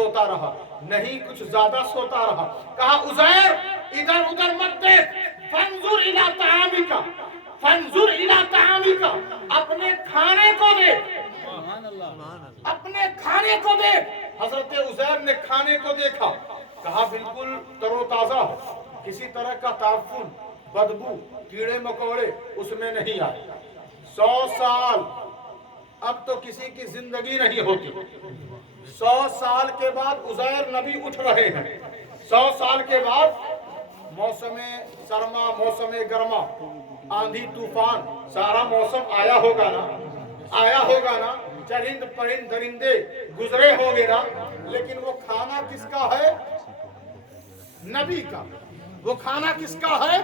سوتا رہا نہیں کچھ زیادہ سوتا رہا. کہا عزیر ادھر ادھر مت دیکھ، فانظر الی طعامک، فانظر الی طعامک، اپنے کھانے کو دیکھ، اپنے کھانے کو دیکھ. حضرت عزیر نے کھانے کو دیکھا، کہا بالکل تر و تازہ، کسی طرح کا تعفن، بدبو، کیڑے مکوڑے اس میں نہیں آئے. 100 سال اب تو کسی کی زندگی نہیں ہوتی. 100 سال کے بعد عزیر نبی اٹھ رہے ہیں. 100 سال کے بعد موسم سرما، موسم گرما، آندھی طوفان، سارا موسم آیا ہوگا نا، آیا ہوگا نا، چرند پرند درندے گزرے ہوں گے نا، لیکن وہ کھانا کس کا ہے؟ نبی کا. وہ کھانا کس کا ہے؟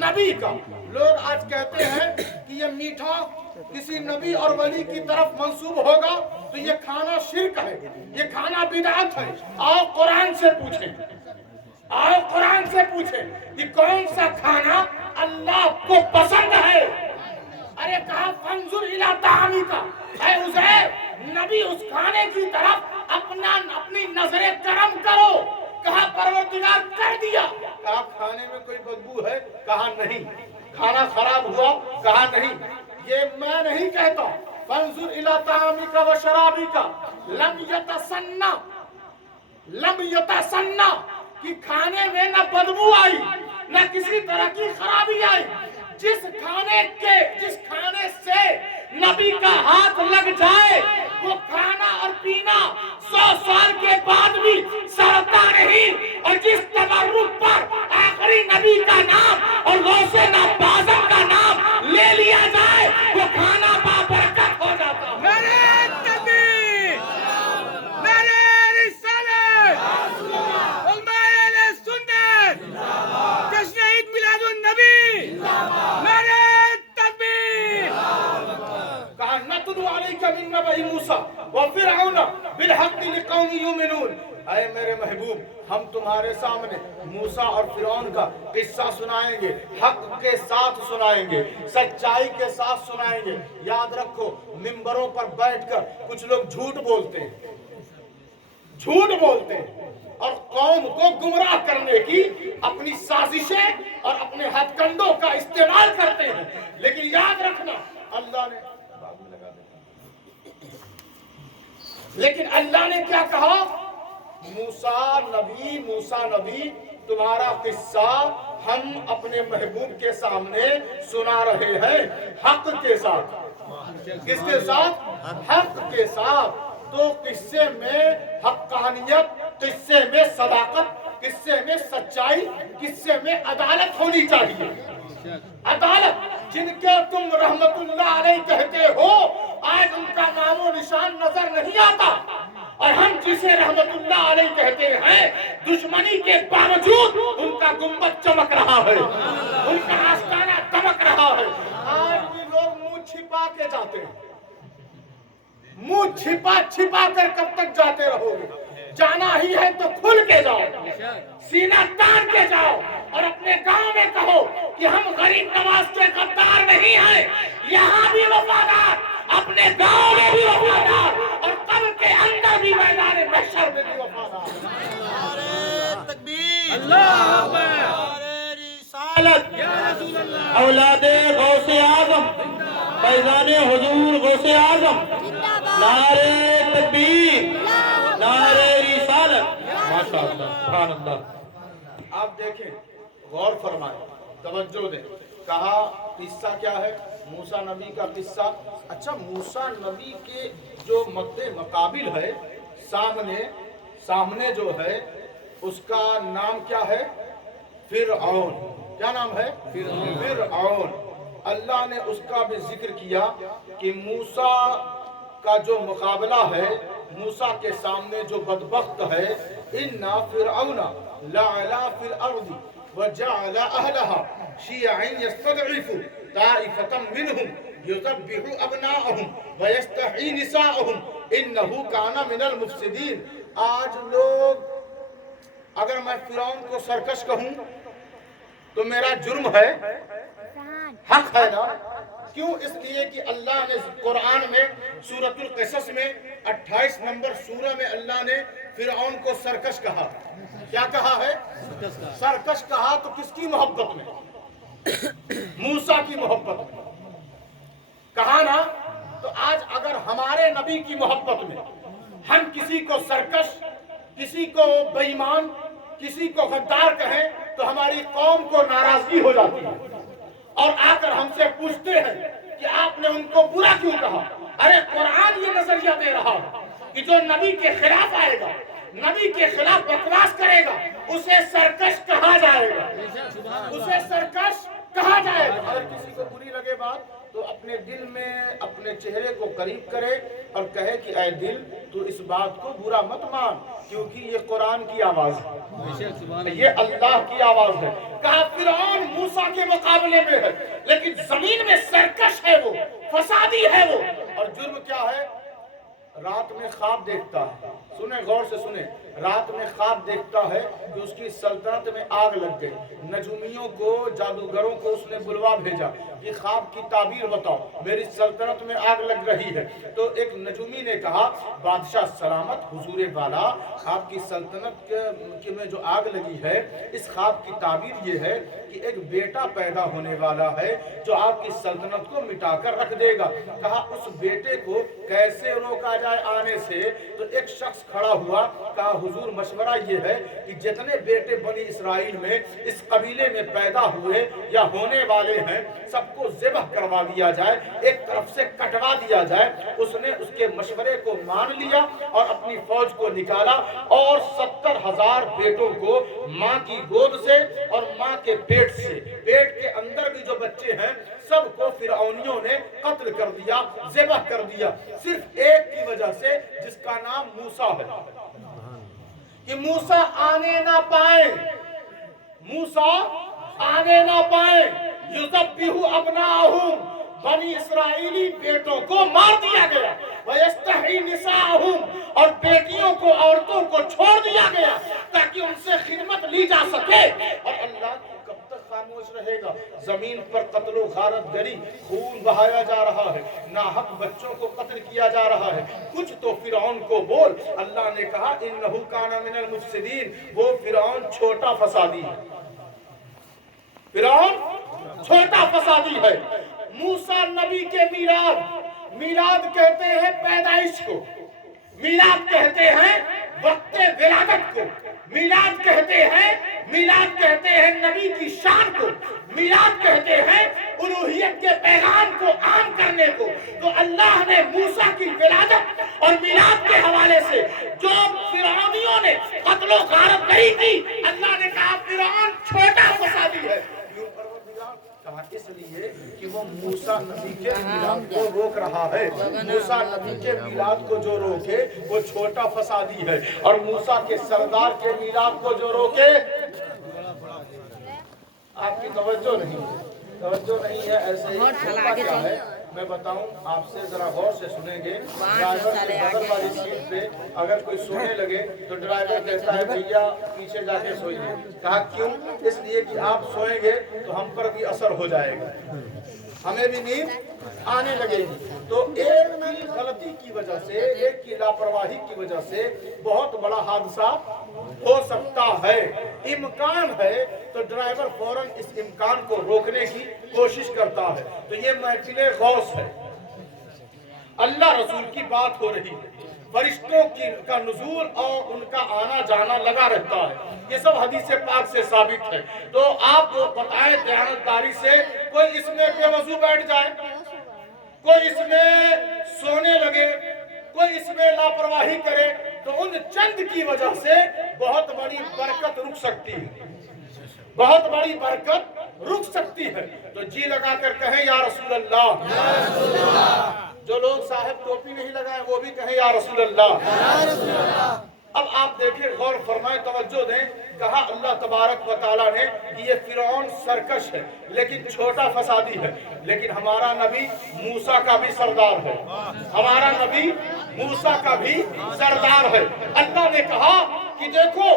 نبی کا. لوگ آج کہتے ہیں کہ یہ میٹھا کسی نبی اور ولی کی طرف منسوب ہوگا تو یہ کھانا شرک ہے، یہ کھانا بدعت ہے. آؤ قرآن سے پوچھیں، آؤ قرآن سے پوچھیں کہ کون سا کھانا اللہ کو پسند ہے. ارے کہا فانظر الی طعامک، اے عزیر نبی اس کھانے کی طرف اپنی نظر کرم کرو. کہا پروردگار کر دیا. کہا کھانے میں کوئی بدبو ہے؟ کہا نہیں. کھانا خراب ہوا؟ کہا نہیں. یہ میں نہیں کہتا. فانظر الی طعامک و شرابک لم یتسنى، لم یتسنى، کہ کھانے میں نہ بدبو آئی نہ کسی طرح کی خرابی آئی. جس کھانے سے نبی کا ہاتھ لگ جائے وہ کھانا اور پینا 100 سال کے بعد بھی سڑتا نہیں. اور جس تبرک پر آخری نبی کا نام اور غوث نبازم کا نام لے لیا جائے وہ کھانا بابرکت ہو جاتا ہے. میرے تکبیر، میرے رسالت، علماء سنت، جشن عید میلاد النبی، میرے تکبیر. کہا نتلو علیک من نبأ موسیٰ وفرعون بالحق لقوم یؤمنون. اے میرے محبوب ہم تمہارے سامنے موسیٰ اور فرعون کا قصہ سنائیں گے، حق کے ساتھ سنائیں گے، سچائی کے ساتھ سنائیں گے. یاد رکھو منبروں پر بیٹھ کر کچھ لوگ جھوٹ بولتے ہیں، جھوٹ بولتے ہیں اور قوم کو گمراہ کرنے کی اپنی سازشیں اور اپنے ہتھ کنڈوں کا استعمال کرتے ہیں. لیکن یاد رکھنا اللہ نے کیا کہا؟ موسیٰ نبی تمہارا قصہ ہم اپنے محبوب کے سامنے سنا رہے ہیں حق کے ساتھ. کس کے ساتھ؟ حق کے ساتھ. تو قصے میں حقانیت، قصے میں صداقت، قصے میں سچائی، قصے میں عدالت ہونی چاہیے. عدالت. جن کے تم رحمت اللہ علیہ کہتے ہو آج ان کا نام و نشان نظر نہیں آتا، اور ہم جسے رحمت اللہ علیہ کہتے ہیں دشمنی کے باوجود ان کا گنبد چمک رہا ہے، ان کا آستانہ دمک رہا ہے. آج بھی لوگ منہ چھپا کے جاتے ہیں. منہ چھپا کر کب تک جاتے رہو گے؟ جانا ہی ہے تو کھل کے جاؤ، سینہ تان کے جاؤ اور اپنے گاؤں میں کہو کہ ہم غریب نواز کے غدار نہیں ہیں. یہاں بھی وفادار، اپنے گاؤں میں بھی وفادار، اور قبر کے اندر بھی میدان محشر میں بھی وفادار. نعرہ تکبیر، اللہ اکبر. نعرہ رسالت، یا رسول اللہ. اولاد غوث اعظم، فیضان حضور غوث اعظم، نعرہ تکبیر، نعرہ رسالت. ماشاءاللہ، سبحان اللہ. آپ دیکھیں، غور فرمائیں، توجہ دیں. کہا قصہ کیا ہے؟ موسیٰ نبی کا قصہ. اچھا موسیٰ نبی کے جو مقابل ہے، سامنے جو ہے اس کا نام کیا ہے؟ فرعون. کیا نام ہے؟ فرعون. اللہ نے اس کا بھی ذکر کیا کہ موسیٰ کا جو مقابلہ ہے، موسیٰ کے سامنے جو بدبخت ہے، اِنَّا فِرْعَوْنَ لَعَلَا فِي الْأَرْضِ وَجَعَلَ أَهْلَهَا شِيَعًا يَسْتَضْعِفُ طَائِفَةً مِّنْهُمْ يُذَبِّحُ أَبْنَاءَهُمْ وَيَسْتَحْيِي نِسَاءَهُمْ إِنَّهُ كَانَ مِنَ الْمُفْسِدِينَ. آج لوگ اگر میں فرعون کو سرکش کہوں تو میرا جرم ہے، حق ہے نا؟ کیوں؟ اس لیے کہ اللہ نے قرآن میں سورۃ القصص میں 28 نمبر سورہ میں اللہ نے فرعون کو سرکش کہا. کیا کہا ہے؟ سرکش کہا. تو کس کی محبت میں؟ موسیٰ کی محبت میں کہا نا. تو آج اگر ہمارے نبی کی محبت میں ہم کسی کو سرکش، کسی کو بے ایمان، کسی کو غدار کہیں تو ہماری قوم کو ناراضگی ہو جاتی ہے اور آ کر ہم سے پوچھتے ہیں کہ آپ نے ان کو برا کیوں کہا. ارے قرآن یہ نظریہ دے رہا ہے کہ جو نبی کے خلاف آئے گا، نبی کے خلاف بکواس کرے گا، اسے سرکش کہا جائے گا. اسے سرکش کہا جائے گا. اگر کسی کو بری لگے بات تو اپنے دل میں اپنے چہرے کو قریب کرے اور کہے کہ اے دل تو اس بات کو برا مت مان، کیونکہ یہ قرآن کی آواز ہے، یہ اللہ کی آواز ہے. کہا فرعون موسیٰ کے مقابلے میں ہے لیکن زمین میں سرکش ہے، وہ فسادی ہے وہ. اور جرم کیا ہے؟ رات میں خواب دیکھتا ہے. سنیں، غور سے سنیں. رات میں خواب دیکھتا ہے کہ اس کی سلطنت میں آگ لگ گئی. نجومیوں کو، جادوگروں کو اس نے بلوا بھیجا کہ خواب کی تعبیر بتاؤ، میری سلطنت میں آگ لگ رہی ہے. تو ایک نجومی نے کہا بادشاہ سلامت حضور والا، آپ کی سلطنت میں جو آگ لگی ہے، اس خواب کی تعبیر یہ ہے کہ ایک بیٹا پیدا ہونے والا ہے جو آپ کی سلطنت کو مٹا کر رکھ دے گا. کہا اس بیٹے کو کیسے روکا جائے آنے سے؟ تو ایک شخص کھڑا ہوا. کہا حضور مشورہ یہ ہے کہ جتنے بیٹے بنی اسرائیل میں اس قبیلے میں پیدا ہوئے یا ہونے والے ہیں سب کو ذبح کروا دیا جائے، ایک طرف سے کٹوا دیا جائے. اس نے اس کے مشورے کو مان لیا اور اپنی فوج کو نکالا اور 70,000 بیٹوں کو ماں کی گود سے اور ماں کے پیٹ سے، پیٹ کے اندر بھی جو بچے ہیں سب کو فرعونیوں نے قتل کر دیا، ذبح کر دیا، صرف ایک کی وجہ سے جس کا نام موسیٰ ہے. کہ موسیٰ آنے نہ پائیں، موسیٰ آنے نہ پائیں. یذبحوا ابناءہم، بنی اسرائیلی بیٹوں کو مار دیا گیا. ویستحیی نساءہم، اور بیٹیوں کو، عورتوں کو چھوڑ دیا گیا تاکہ ان سے خدمت لی جا سکے. اور اللہ کب تک خاموش رہے گا؟ زمین پر قتل و غارت گری، خون بہایا جا رہا ہے، ناحق بچوں کو قتل کیا جا رہا ہے. کچھ تو فرعون کو بول. اللہ نے کہا انہ کان من المفسدین، وہ فرعون چھوٹا فسادی ہے. فرعون چھوٹا فسادی ہے. موسیٰ نبی کے میلاد، میلاد کہتے ہیں پیدائش کو، میلاد کہتے ہیں وقت ولادت کو، میلاد کہتے ہیں نبی کی شان کو، میلاد کہتے ہیں الوہیت کے پیغام کو عام کرنے کو. تو اللہ نے موسیٰ کی ولادت اور میلاد کے حوالے سے جو فرعونیوں نے قتل و غارت گری کی، اللہ نے کہا فرعون چھوٹا فسادی ہے. کہا اس لیے کہ وہ موسیٰ نبی کے میلاد کو روک رہا ہے. موسیٰ نبی کے میلاد کو جو روکے وہ چھوٹا فسادی ہے، اور موسیٰ کے سردار کے میلاد کو جو روکے. آپ کی توجہ نہیں ہے. ایسے ہی ہوتا کیا ہے میں بتاؤں آپ سے، ذرا غور سے سنیں گے. ڈرائیور کے بغل والی سیٹ پہ اگر کوئی سونے لگے تو ڈرائیور کہتا ہے بھیا پیچھے جا کے سوئیے. کہا کیوں؟ اس لیے کہ آپ سوئیں گے تو ہم پر بھی اثر ہو جائے گا، ہمیں بھی نیند آنے لگے گی. تو ایک کی غلطی کی وجہ سے، ایک کی لاپرواہی کی وجہ سے بہت بڑا حادثہ ہو سکتا ہے. امکان ہے تو ڈرائیور فوراً اس امکان کو روکنے کی کوشش کرتا ہے. تو یہ محفل غوث ہے. اللہ رسول کی بات ہو رہی ہے، فرشتوں کا نزول اور ان کا آنا جانا لگا رہتا ہے. یہ سب حدیث پاک سے ثابت ہے. تو آپ بتائیں دیانتداری سے، کوئی اس میں بے وضو بیٹھ جائے، کوئی اس میں سونے لگے، کوئی اس میں لاپرواہی کرے تو ان چند کی وجہ سے بہت بڑی برکت رک سکتی ہے، بہت بڑی برکت رک سکتی ہے. تو جی لگا کر کہیں یا رسول اللہ. جو لوگ صاحب ٹوپی نہیں لگائیں وہ بھی کہیں یا رسول اللہ. اب آپ دیکھیں، غور فرمائیں، توجہ دیں. کہا اللہ تبارک و تعالیٰ نے کہ یہ فرعون سرکش ہے لیکن چھوٹا فسادی ہے، لیکن ہمارا نبی موسیٰ کا بھی سردار ہے، ہمارا نبی موسیٰ کا بھی سردار ہے. اللہ نے کہا کہ دیکھو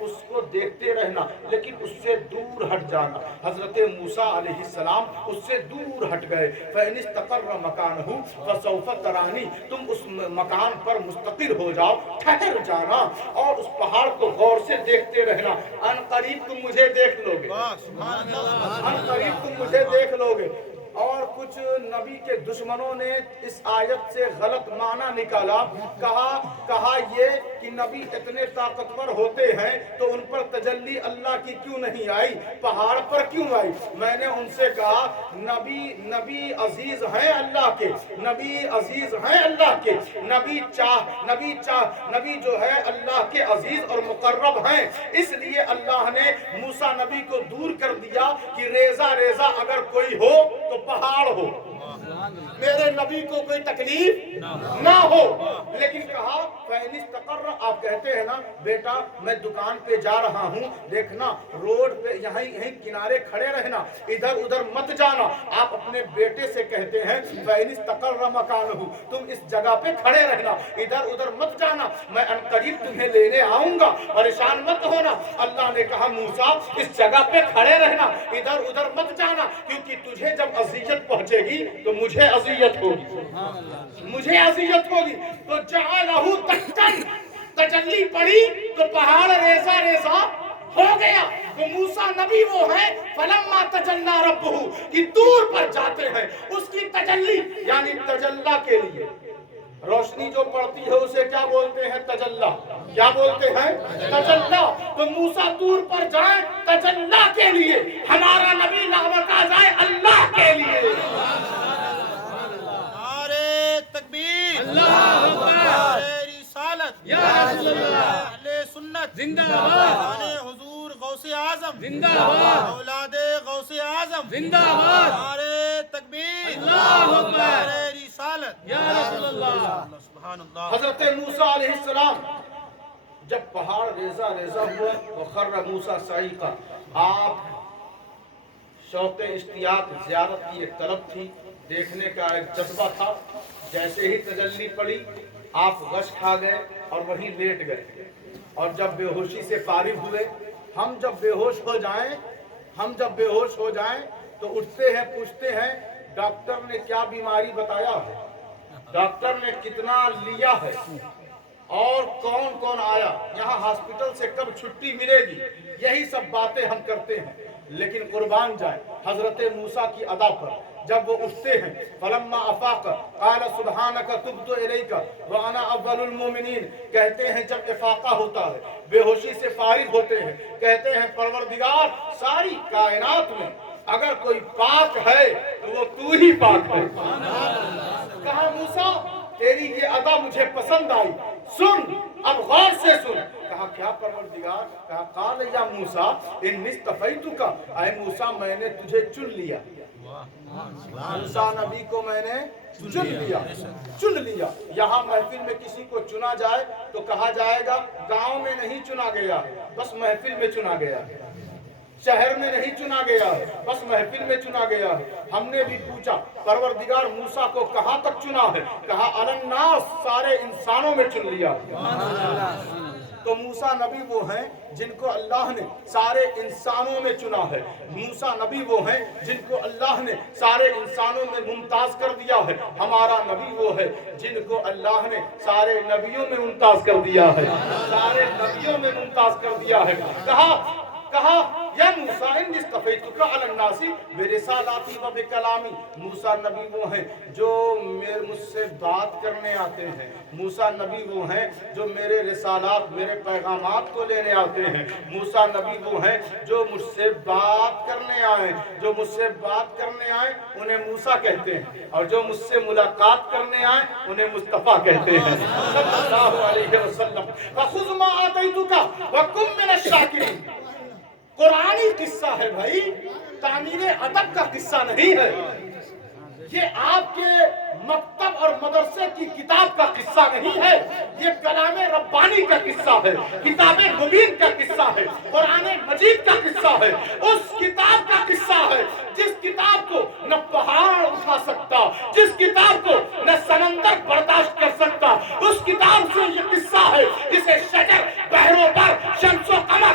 اس کو دیکھتے رہنا لیکن اس سے دور ہٹ جانا۔ حضرت موسیٰ علیہ السلام اس سے دور ہٹ گئے۔ فَإِنِ اسْتَقَرَّ مَكَانَهُ فَسَوْفَ تَرَانِي، تم اس مکان پر مستقر ہو جاؤ، ٹھہر جانا اور اس پہاڑ کو غور سے دیکھتے رہنا، ان قریب تم مجھے دیکھ لو گے، ان قریب تم مجھے دیکھ لو گے۔ اور کچھ نبی کے دشمنوں نے اس آیت سے غلط معنی نکالا، کہا یہ کہ نبی اتنے طاقتور ہوتے ہیں تو ان پر تجلی اللہ کی کیوں نہیں آئی، پہاڑ پر کیوں آئی؟ میں نے ان سے کہا نبی عزیز ہیں اللہ کے، نبی عزیز ہیں اللہ کے، نبی جو ہے اللہ کے عزیز اور مقرب ہیں، اس لیے اللہ نے موسیٰ نبی کو دور کر دیا کہ ریزہ ریزہ اگر کوئی ہو تو پہاڑ ہو، میرے نبی کو کوئی تکلیف نہ ہو۔ لیکن کہا فَإِنِ اسْتَقَرَّ، آپ کہتے ہیں نا بیٹا میں دکان پہ جا رہا ہوں، دیکھنا روڈ پہ یہیں کنارے کھڑے رہنا، ادھر ادھر مت جانا۔ آپ اپنے بیٹے سے کہتے ہیں فَإِنِ اسْتَقَرَّ مَكَانَهُ، تم اس جگہ پہ کھڑے رہنا، ادھر ادھر مت جانا، میں عنقریب تمہیں لینے آؤں گا، پریشان مت ہونا۔ اللہ نے کہا موسیٰ اس جگہ پہ کھڑے رہنا، ادھر ادھر مت جانا، کیونکہ تجھے جب اذیت پہنچے گی تو مجھے اذیت ہوگی، مجھے اذیت ہوگی۔ تو جعلہ دکن، تجلی پڑی تو پہاڑ ریزہ ریزہ ہو گیا۔ تو موسیٰ نبی وہ ہیں فلما تجلی ربہ، کہ دور پر جاتے ہیں اس کی تجلی یعنی تجلی کے لیے۔ روشنی جو پڑتی ہے اسے کیا بولتے ہیں؟ تجلی۔ کیا بولتے ہیں؟ تجلی۔ تو موسیٰ دور پر جائیں تجلی کے لیے، ہمارا نبی لامکا جائے اللہ کے لیے۔ نعرہ تکبیر، اللہ اکبر، نعرہ رسالت، یا رسول اللہ، اہل سنت زندہ باد، حضور غوث اعظم زندہ باد، اولاد غوث اعظم زندہ باد، نعرہ تکبیر، اللہ اکبر، نعرہ رسالت، یا رسول اللہ، سبحان اللہ۔ حضرت موسیٰ علیہ السلام جب پہاڑ ریزہ ریزہ ہوا وخر موسیٰ صعیقا، آپ شوق اشتیاق زیارت کی ایک طلب تھی، دیکھنے کا ایک جذبہ تھا، جیسے ہی تجلی پڑی آپ غش کھا گئے اور وہیں لیٹ گئے، اور جب بے ہوشی سے فارغ ہوئے، ہم جب بے ہوش ہو جائیں تو اٹھتے ہیں، پوچھتے ہیں ڈاکٹر نے کیا بیماری بتایا ہے، ڈاکٹر نے کتنا لیا ہے، اور کون کون آیا، یہاں ہاسپٹل سے کب چھٹی ملے گی، یہی سب باتیں ہم کرتے ہیں۔ لیکن قربان جائے حضرت موسیٰ کی ادا پر، جب وہ اٹھتے ہیں فلما افاق قال سبحانک تبت الیک وانا اول المؤمنین، کہتے ہیں جب افاقہ ہوتا ہے، بے ہوشی سے فارغ ہوتے ہیں، کہتے ہیں پروردگار ساری کائنات میں اگر کوئی پاک ہے تو وہ تو ہی پاک ہے۔ کہا موسیٰ تیری یہ ادا مجھے پسند آئی، سن اب غور سے سن۔ کہا کیا پروردگار؟ کہا قال یا موسیٰ انی اصطفیتک، اے موسیٰ میں نے تجھے چن لیا، موسیٰ نبی کو میں نے چن لیا۔ یہاں محفل میں کسی کو چنا جائے تو کہا جائے گا گاؤں میں نہیں چنا گیا، بس محفل میں چنا گیا، شہر میں نہیں چنا گیا، بس محفل میں چنا گیا ہے۔ ہم نے بھی پوچھا پروردگار موسیٰ کو کہاں تک چنا ہے؟ کہا الناس، سارے انسانوں میں چن لیا۔ تو موسیٰ نبی وہ ہیں جن کو اللہ نے سارے انسانوں میں چنا ہے، موسیٰ نبی وہ ہیں جن کو اللہ نے سارے انسانوں میں ممتاز کر دیا ہے، ہمارا نبی وہ ہے جن کو اللہ نے سارے نبیوں میں ممتاز کر دیا ہے، سارے نبیوں میں ممتاز کر دیا ہے۔ کہا یا موسیٰ انی اصطفیتک علی الناس برسالاتی و بکلامی، موسیٰ نبی وہ ہیں جو مجھ سے بات کرنے آتے ہیں، موسیٰ نبی وہ ہیں جو میرے رسالات میرے پیغامات کو لینے آتے ہیں، موسیٰ نبی وہ ہیں جو مجھ سے بات کرنے آئیں، جو مجھ سے بات کرنے آئیں انہیں موسیٰ کہتے ہیں، اور جو مجھ سے ملاقات کرنے آئیں انہیں مصطفیٰ کہتے ہیں صلی اللہ علیہ وسلم۔ فخذ ما آتیتک وکن من الشاکرین، قرآنی قصہ ہے بھائی، تعمیر ادب کا قصہ نہیں ہے، یہ آپ کے مکتب اور مدرسے کی کتاب کا قصہ نہیں ہے، یہ کلام ربانی کا قصہ ہے، کتاب مبین کا قصہ ہے، قرآن مجید کا قصہ ہے، اس کتاب کا قصہ ہے جس کتاب کو نہ پہاڑ اٹھا سکتا، جس کتاب کو نہ سمندر برداشت کر سکتا، اس کتاب سے یہ قصہ ہے جسے شجر، بحروں پر، شمس و قمر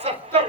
70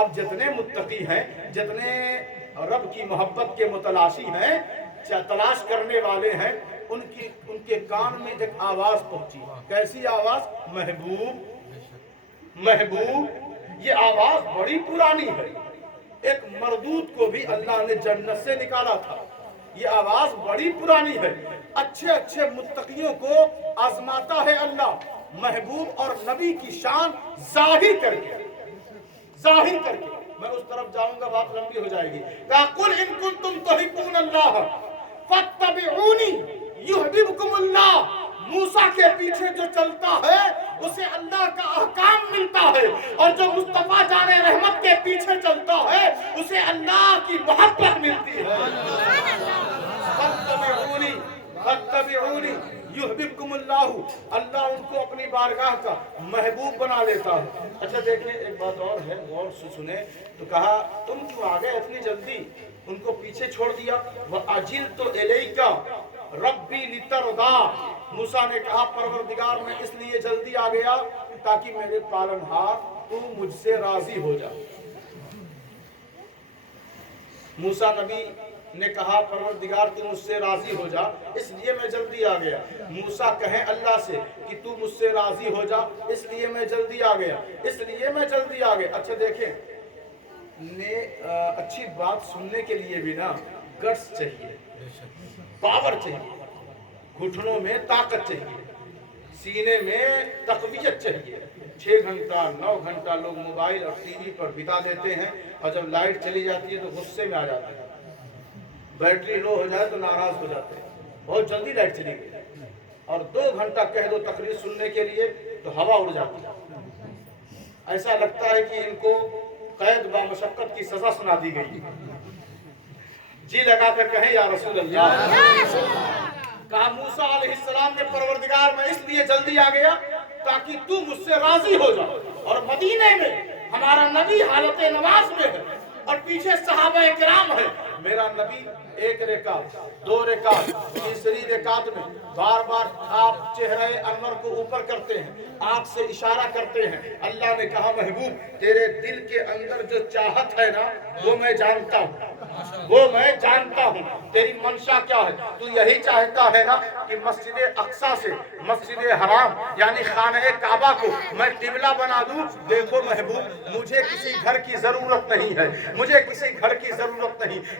اب جتنے متقی ہیں، جتنے رب کی محبت کے متلاشی ہیں، تلاش کرنے والے ہیں، ان کے کان میں ایک آواز پہنچی. کیسی آواز؟ محبوب محبوب. یہ آواز بڑی پرانی ہے. ایک مردود کو بھی اللہ نے جنت سے نکالا تھا. یہ آواز بڑی پرانی ہے. اچھے اچھے متقیوں کو آزماتا ہے اللہ، محبوب اور نبی کی شان ظاہر کر کے. میں اس طرف جاؤں گا، بات لمبی ہو جائے گی. قُلْ إِن كُنتُمْ تُحِبُّونَ اللَّهَ فَاتَّبِعُونِي يُحْبِبْكُمُ اللَّهُ. موسیٰ کے پیچھے جو چلتا ہے اسے اللہ کا احکام ملتا ہے، اور جو مصطفیٰ جان رحمت کے پیچھے چلتا ہے اسے اللہ کی محبت ملتی ہے. فَاتَّبِعُونِي یحببکم اللہ. اللہ ان کو اپنی بارگاہ کا محبوب بنا لیتا ہے. اچھا دیکھیں، ایک بات اور ہے، غور سے سنیں. تو کہا تم کیوں آ گئے اتنی جلدی؟ ان کو پیچھے چھوڑ دیا. وَأَجِلْتُ إِلَيْكَ رَبِّي لِتَرْضَىٰ. موسیٰ نے کہا پروردگار میں اس لیے جلدی آ گیا تاکہ میرے پالنہار تو مجھ سے راضی ہو جا. موسیٰ نبی نے کہا پروردگار تو مجھ سے راضی ہو جا، اس لیے میں جلدی آ گیا. موسیٰ کہیں اللہ سے کہ تو مجھ سے راضی ہو جا، اس لیے میں جلدی آ گیا، اس لیے میں جلدی آ گیا. اچھا دیکھیں، اچھی بات سننے کے لیے بھی نا گٹس چاہیے، پاور چاہیے، گھٹنوں میں طاقت چاہیے، سینے میں تقویت چاہیے. 6 گھنٹہ 9 گھنٹہ لوگ موبائل اور ٹی وی پر بتا دیتے ہیں، اور جب لائٹ چلی جاتی ہے تو غصے میں آ جاتے ہیں. بیٹری لو ہو جائے تو ناراض ہو جاتے ہیں، بہت جلدی لائٹ چلی گئی. اور 2 گھنٹہ کہہ دو تقریر سننے کے لیے تو ہوا اڑ جاتی ہے. ایسا لگتا ہے کہ ان کو قید با مشقت کی سزا سنا دی گئی. جی لگا کر کہیں یا رسول اللہ. کہا موسیٰ علیہ السلام نے پروردگار میں اس لیے جلدی آ گیا تاکہ تو مجھ سے راضی ہو جا. اور مدینے میں ہمارا نبی حالت نماز میں ہے اور پیچھے صحابہ کرام ہے. میرا نبی 1 رکعت 2 رکعت تیسری رکعت میں بار بار آپ چہرے انور کو اوپر کرتے ہیں، آنکھ سے اشارہ کرتے ہیں. اللہ نے کہا محبوب تیرے دل کے اندر جو چاہت ہے نا وہ میں جانتا ہوں، تیری منشا کیا ہے. تو یہی چاہتا ہے نا کہ مسجد اقصی سے مسجد حرام یعنی خانہ کعبہ کو میں قبلہ بنا دوں. دیکھو محبوب مجھے کسی گھر کی ضرورت نہیں ہے،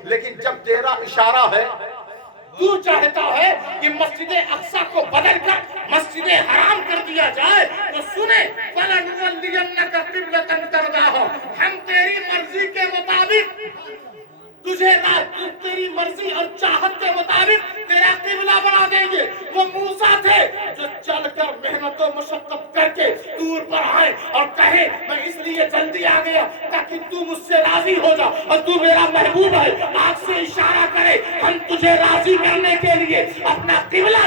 لیکن جب تیرا اشارہ ہے، تو چاہتا ہے کہ مسجد اقصی کو بدل کر مسجد حرام کر دیا جائے تو سنے فَلَنُوَلِّيَنَّكَ قِبْلَةً تَرْضَاهَا. ہم تیری مرضی کے مطابق تجھے تیری مرضی اور چاہت کے مطابق تیرا قبلہ بنا دیں گے. وہ موسیٰ تھے جو چل کر محنت و مشقت کر کے دور پر آئے اور کہے میں اس لیے جلدی آ گیا تاکہ تو مجھ سے راضی ہو جا، اور تو میرا محبوب ہے. آنکھ سے اشارہ کرے ہم تجھے راضی کرنے کے لیے اپنا قبلہ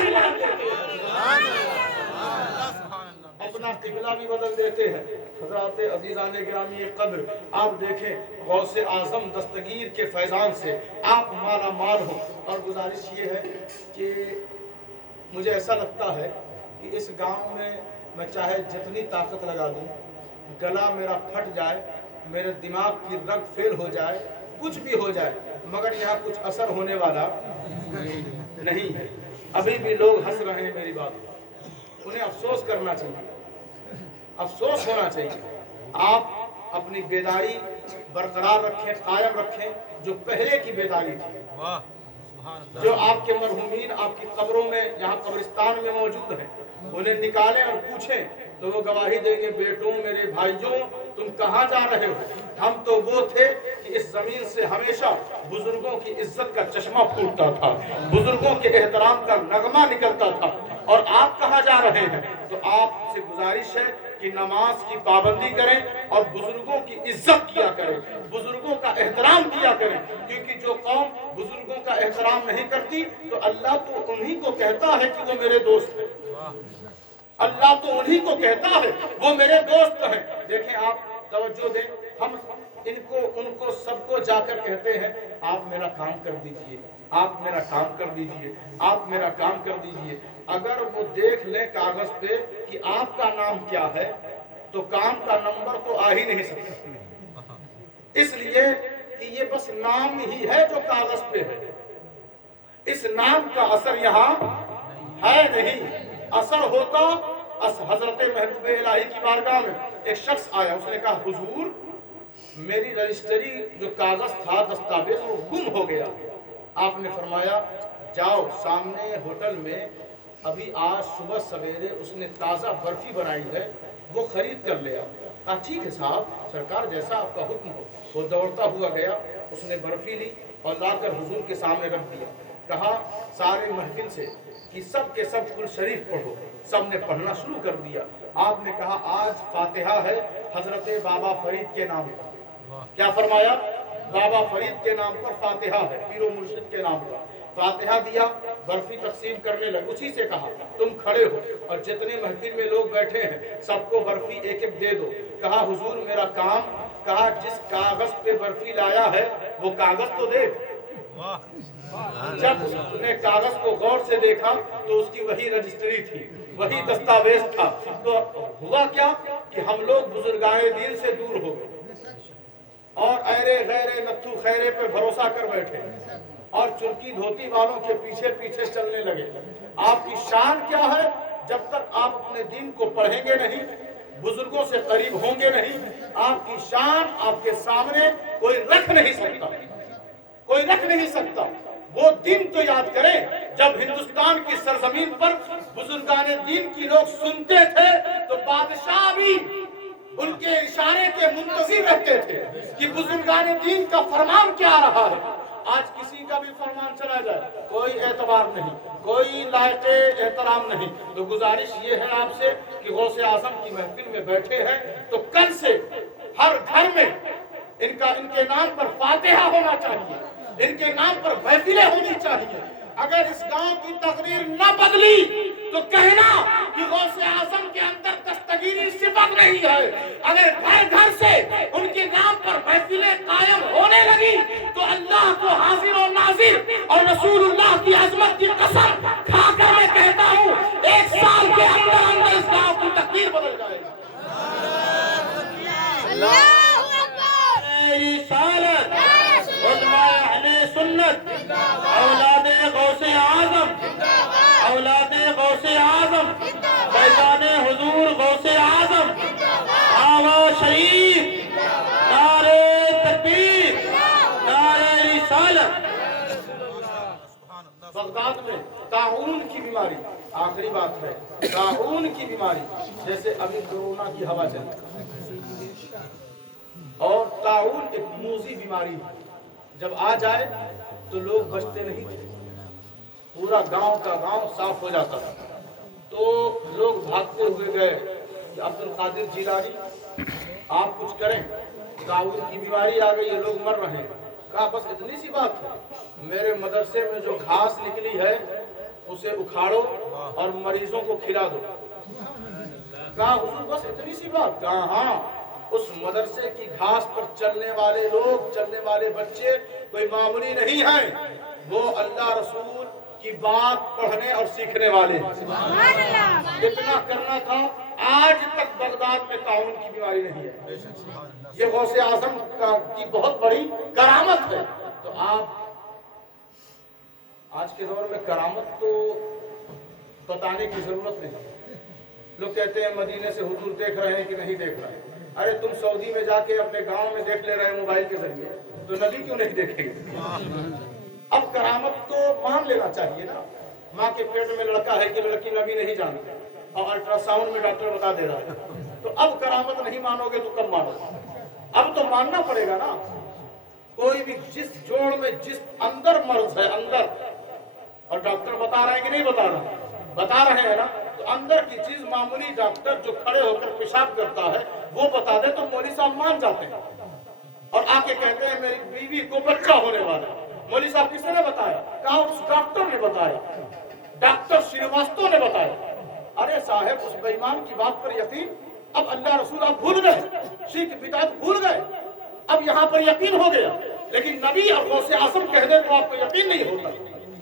بھی بدل دیتے ہیں. حضرات عزیزان گرامی قدر، آپ دیکھیں غوث اعظم دستگیر کے فیضان سے آپ مالا مال ہو. اور گزارش یہ ہے کہ مجھے ایسا لگتا ہے کہ اس گاؤں میں میں چاہے جتنی طاقت لگا دوں، گلا میرا پھٹ جائے، میرے دماغ کی رگ فیل ہو جائے، کچھ بھی ہو جائے، مگر یہاں کچھ اثر ہونے والا نہیں ہے. ابھی بھی لوگ ہنس رہے ہیں میری بات. انہیں افسوس کرنا چاہیے، افسوس ہونا چاہیے. آپ اپنی بیداری برقرار رکھیں، قائم رکھیں جو پہلے کی بیداری تھی. جو آپ کے مرحومین آپ کی قبروں میں جہاں قبرستان میں موجود ہیں انہیں نکالیں اور پوچھیں تو وہ گواہی دیں گے بیٹوں میرے بھائیوں تم کہاں جا رہے ہو. ہم تو وہ تھے کہ اس زمین سے ہمیشہ بزرگوں کی عزت کا چشمہ پھوٹتا تھا، بزرگوں کے احترام کا نغمہ نکلتا تھا، اور آپ کہاں جا رہے ہیں. تو آپ سے گزارش ہے کہ نماز کی پابندی کریں اور بزرگوں کی عزت کیا کریں، بزرگوں کا احترام کیا کریں. کیونکہ جو قوم بزرگوں کا احترام نہیں کرتی تو اللہ تو انہی کو کہتا ہے کہ وہ میرے دوست ہیں. اللہ تو انہی کو کہتا ہے وہ میرے دوست ہیں. دیکھیں آپ توجہ دیں، ہم ان کو سب کو جا کر کہتے ہیں آپ میرا کام کر دیجئے، آپ میرا کام کر دیجئے، آپ میرا کام کر دیجئے. اگر وہ دیکھ لیں کاغذ پہ کہ آپ کا نام کیا ہے تو کام کا نمبر تو آ ہی نہیں سکتا. اس لیے کہ یہ بس نام ہی ہے جو کاغذ پہ ہے، اس نام کا اثر یہاں ہے نہیں۔ اثر ہوتا حضرت محبوب الہی کی بارگاہ میں ایک شخص آیا، اس نے کہا حضور میری رجسٹری جو کاغذ تھا دستاویز وہ گم ہو گیا۔ آپ نے فرمایا جاؤ سامنے ہوٹل میں ابھی آج صبح سویرے اس نے تازہ برفی بنائی ہے، وہ خرید کر لے آؤ۔ کہا ٹھیک ہے صاحب، سرکار جیسا آپ کا حکم ہو۔ وہ دوڑتا ہوا گیا، اس نے برفی لی اور لا کر حضور کے سامنے رکھ دیا۔ کہا سارے محفل سے کہ سب کے سب قرآن شریف پڑھو۔ سب نے پڑھنا شروع کر دیا۔ آپ نے کہا آج فاتحہ ہے حضرت بابا فرید کے نام پر۔ کیا فرمایا؟ بابا فرید کے نام پر فاتحہ ہے، پیر و مرشد کے نام پر۔ فاتحہ دیا، برفی تقسیم کرنے لگے۔ اسی سے کہا تم کھڑے ہو اور جتنے محفل میں لوگ بیٹھے ہیں سب کو برفی ایک ایک دے دو۔ کہا حضور میرا کام؟ کہا جس کاغذ پہ برفی لایا ہے وہ کاغذ تو دیکھ۔ جب اس نے کاغذ کو غور سے دیکھا تو اس کی وہی رجسٹری تھی، وہی دستاویز تھا۔ تو ہوا کیا کہ ہم لوگ بزرگائے دین سے دور ہو گئے اور ایرے غیرے نتھو خیرے پہ بھروسہ کر بیٹھے اور چرکی دھوتی والوں کے پیچھے پیچھے چلنے لگے۔ آپ کی شان کیا ہے؟ جب تک آپ اپنے دین کو پڑھیں گے نہیں، بزرگوں سے قریب ہوں گے نہیں، آپ کی شان آپ کے سامنے کوئی رکھ نہیں سکتا، کوئی رکھ نہیں سکتا۔ وہ دن تو یاد کریں جب ہندوستان کی سرزمین پر بزرگان دین کی لوگ سنتے تھے تو بادشاہ بھی ان کے اشارے کے منتظر رہتے تھے کہ بزرگان دین کا فرمان کیا آ رہا ہے۔ آج کسی کا بھی فرمان چلا جائے کوئی اعتبار نہیں، کوئی لائق احترام نہیں۔ تو گزارش یہ ہے آپ سے کہ غوث اعظم کی محفل میں بیٹھے ہیں تو کل سے ہر گھر میں ان کے نام پر فاتحہ ہونا چاہیے، ان کے نام پر محفلیں ہونی چاہیے۔ اگر اس گاؤں کی تقریر نہ بدلی تو کہنا کہ غوث اعظم کے اندر دستگیری صفت نہیں ہے۔ اگر گھر گھر سے ان کے نام پر محفلیں قائم ہونے لگی تو اللہ کو حاضر و ناظر اور رسول اللہ کی عظمت کی قسم کھا کر میں کہتا ہوں 1 سال کے اندر اندر اس گاؤں کی تقدیر بدل جائے گی۔ رسالت علماء اہل سنت اولاد غوث اعظم، اولاد غوث اعظم، فیضان حضور غوث اعظم، آواز شریف، نعرہ تکبیر، نعرہ رسالت۔ بغداد میں طاعون کی بیماری، آخری بات ہے، طاعون کی بیماری جیسے ابھی کورونا کی ہوا چل رہی ہے، اور طاعون ایک موذی بیماری ہے، جب آ جائے تو لوگ بچتے نہیں تھے، پورا گاؤں کا گاؤں صاف ہو جاتا تھا۔ تو لوگ بھاگتے ہوئے گئے کہ عبد القادر جیلانی آپ کچھ کریں، طاعون کی بیماری آ گئی ہے، لوگ مر رہے ہیں۔ کہا بس اتنی سی بات ہے، میرے مدرسے میں جو گھاس نکلی ہے اسے اکھاڑو اور مریضوں کو کھلا دو۔ کہا حضور بس اتنی سی بات؟ کہا ہاں، اس مدرسے کی گھاس پر چلنے والے لوگ، چلنے والے بچے کوئی معمولی نہیں ہیں، وہ اللہ رسول کی بات پڑھنے اور سیکھنے والے ہیں۔ اتنا کرنا تھا، آج تک بغداد میں طاعون کی بیماری نہیں ہے۔ یہ غوث اعظم کی بہت بڑی کرامت ہے۔ تو آپ آج کے دور میں کرامت تو بتانے کی ضرورت نہیں۔ لوگ کہتے ہیں مدینے سے حضور دیکھ رہے ہیں کہ نہیں دیکھ رہے ہیں۔ ارے تم سعودی میں جا کے اپنے گاؤں میں دیکھ لے رہے ہیں موبائل کے ذریعے، تو نبی کیوں نہیں دیکھیں گے؟ اب کرامت تو مان لینا چاہیے نا۔ ماں کے پیٹ میں لڑکا ہے کہ لڑکی نبی نہیں جانتی اور الٹرا ساؤنڈ میں ڈاکٹر بتا دے رہا ہے، تو اب کرامت نہیں مانو گے تو کب مانو گے؟ اب تو ماننا پڑے گا نا۔ کوئی بھی جس جوڑ میں جس اندر مرض ہے اندر، اور ڈاکٹر بتا رہے ہیں کہ نہیں بتا رہا؟ بتا رہے ہیں نا۔ تو اندر کی چیز معمولی ڈاکٹر جو کھڑے ہو کر پیشاب کرتا ہے وہ بتا دے تو مولوی صاحب مان جاتے ہیں اور آ کے کہتے ہیں میری بیوی کو بچہ ہونے والا ہے۔ مولوی صاحب کس نے بتایا؟ کہا اس ڈاکٹر نے بتایا، ڈاکٹر شریواستو نے بتایا۔ ارے صاحب اس بے ایمان کی بات پر یقین؟ اب اللہ رسول آپ بھول گئے، شرک بدعت بھول گئے، اب یہاں پر یقین ہو گیا، لیکن نبی اور غوث اعظم کہہ دے تو آپ کو یقین نہیں ہوتا۔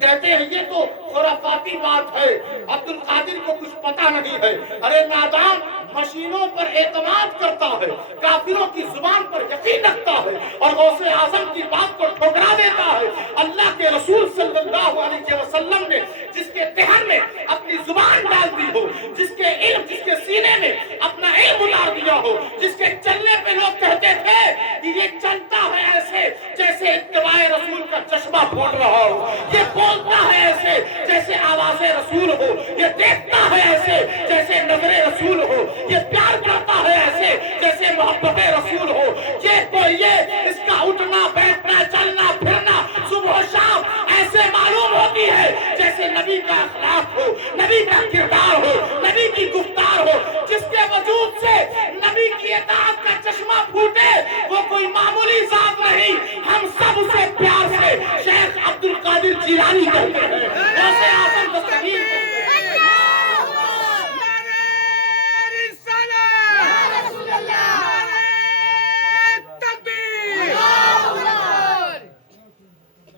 کہتے ہیں یہ تو خرافاتی بات ہے، عبد القادر کو کچھ پتہ نہیں ہے۔ ارے نادان، مشینوں پر اعتماد کرتا ہے، کافروں کی زبان پر یقین رکھتا ہے اور غوث اعظم کی بات کو ٹھکرا دیتا ہے۔ اللہ کے رسول صلی اللہ علیہ وسلم نے جس کے دہن میں اپنی زبان ڈال دی ہو، جس کے سینے میں اپنا علم اتار دیا ہو، جس کے چلنے پہ لوگ کہتے تھے کہ یہ چلتا ہے ایسے جیسے اتباع رسول کا چشمہ پھوٹ رہا ہو، یہ بولتا ہے ایسے جیسے آواز رسول ہو، یہ دیکھتا ہے ایسے جیسے نظر رسول ہو، یہ پیار کرتا ہے ایسے جیسے محبت رسول ہو، یہ اس کا اٹھنا بیٹھنا چلنا پھرنا صبح و شام ایسے معلوم ہوتی ہے جیسے نبی کا اخلاق ہو، نبی کا کردار ہو، نبی کی گفتار ہو، جس کے وجود سے نبی کی اطاعت کا چشمہ پھوٹے وہ کوئی معمولی ذات نہیں، ہم سب اسے پیار سے شیخ عبد القادر جیلانی کہتے ہیں، غوث اعظم دستگیر کہتے ہیں۔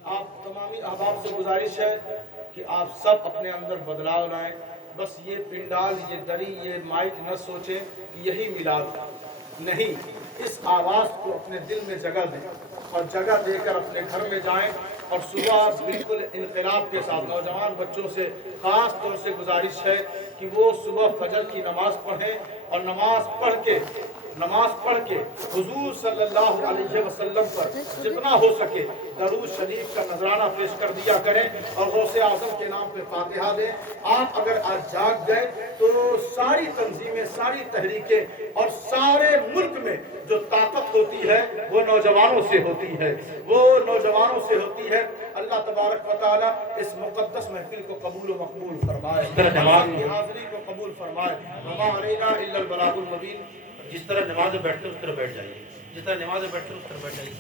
آپ تمامی احباب سے گزارش ہے کہ آپ سب اپنے اندر بدلاؤ لائیں، بس یہ پنڈال، یہ دری، یہ مائک نہ سوچیں کہ یہی میلاد نہیں، اس آواز کو اپنے دل میں جگہ دیں اور جگہ دے کر اپنے گھر میں جائیں اور صبح بالکل انقلاب کے ساتھ نوجوان بچوں سے خاص طور سے گزارش ہے کہ وہ صبح فجر کی نماز پڑھیں اور نماز پڑھ کے حضور صلی اللہ علیہ وسلم پر جتنا ہو سکے درود شریف کا نذرانہ پیش کر دیا کریں اور غوث اعظم کے نام پہ فاتحہ دیں۔ آپ اگر آج جاگ گئے تو ساری تنظیمیں، ساری تحریکیں اور سارے ملک میں جو طاقت ہوتی ہے وہ نوجوانوں سے ہوتی ہے، اللہ تبارک و تعالیٰ اس مقدس محفل کو قبول و مقبول فرمائے، کی حاضری کو قبول فرمائے۔ وما علینا الا البلاغ المبین۔ جس طرح نماز میں بیٹھتے اس طرح بیٹھ جائیے، جس طرح نماز میں بیٹھتے اس طرح بیٹھ جائیے۔